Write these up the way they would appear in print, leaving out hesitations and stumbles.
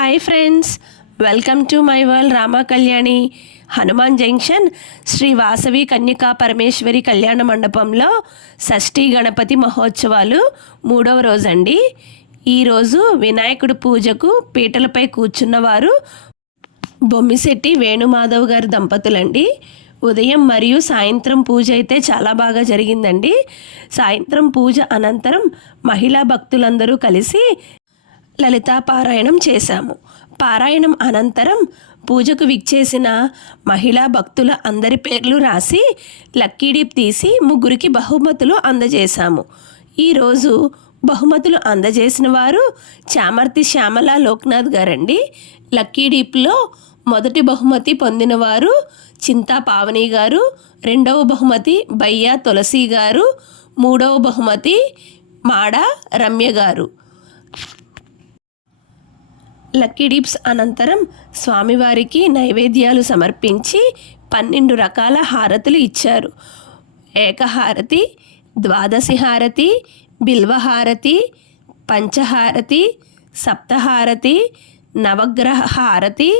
Hi friends, welcome to my world Rama Kalyani. Hanuman junction Shri Vasavi Kanyaka Parameshwari కళ్యాణ మండపంలో షష్ఠీ గణపతి మహోత్సవాలు 3వ రోజండి. ఈరోజు వినాయకుడి పూజకు పీటలపై కూర్చున్నవారు బొమ్మిశెట్టి వేణుమాధవ్ గారి దంపతులండి. ఉదయం మరియు సాయంత్రం పూజ అయితే చాలా బాగా జరిగిందండి. సాయంత్రం పూజ అనంతరం మహిళా భక్తులందరూ కలిసి లలితా పారాయణం చేశాము. పారాయణం అనంతరం పూజకు విచ్చేసిన మహిళా భక్తుల అందరి పేర్లు రాసి లక్కీ డిప్ తీసి ముగ్గురికి బహుమతులు అందజేశాము. ఈరోజు బహుమతులు అందజేసిన వారు చామర్తి శ్యామల లోక్నాథ్ గారండి. లక్కీ డిప్లో మొదటి బహుమతి పొందినవారు చింతా పావని గారు, రెండవ బహుమతి బయ్యా తులసి గారు, మూడవ బహుమతి మాడ రమ్య గారు. లక్కీ డిప్స్ అనంతరం స్వామివారికి నైవేద్యాలు సమర్పించి 12 రకాల హారతులు ఇచ్చారు. ఏకహారతి, ద్వాదశి హారతి, బిల్వహారతి, పంచహారతి, సప్తహారతి, నవగ్రహ హారతి,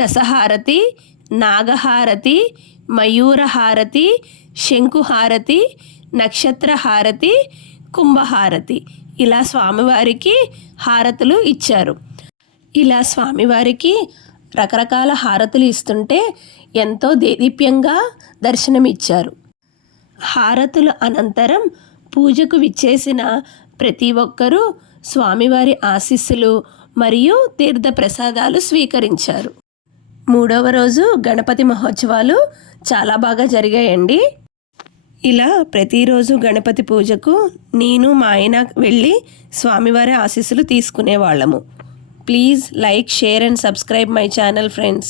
దశహారతి, నాగహారతి, మయూరహారతి, శంకుహారతి, నక్షత్రహారతి, కుంభహారతి ఇలా స్వామివారికి హారతులు ఇచ్చారు. ఇలా స్వామివారికి రకరకాల హారతులు ఇస్తుంటే ఎంతో దేదీప్యంగా దర్శనమిచ్చారు. హారతుల అనంతరం పూజకు విచ్చేసిన ప్రతి ఒక్కరూ స్వామివారి ఆశీస్సులు మరియు తీర్థ ప్రసాదాలు స్వీకరించారు. 3వ రోజు గణపతి మహోత్సవాలు చాలా బాగా జరిగాయండి. ఇలా ప్రతిరోజు గణపతి పూజకు నేను మా ఆయన వెళ్ళి స్వామివారి ఆశీస్సులు తీసుకునేవాళ్ళము. Please like, share and subscribe my channel, friends.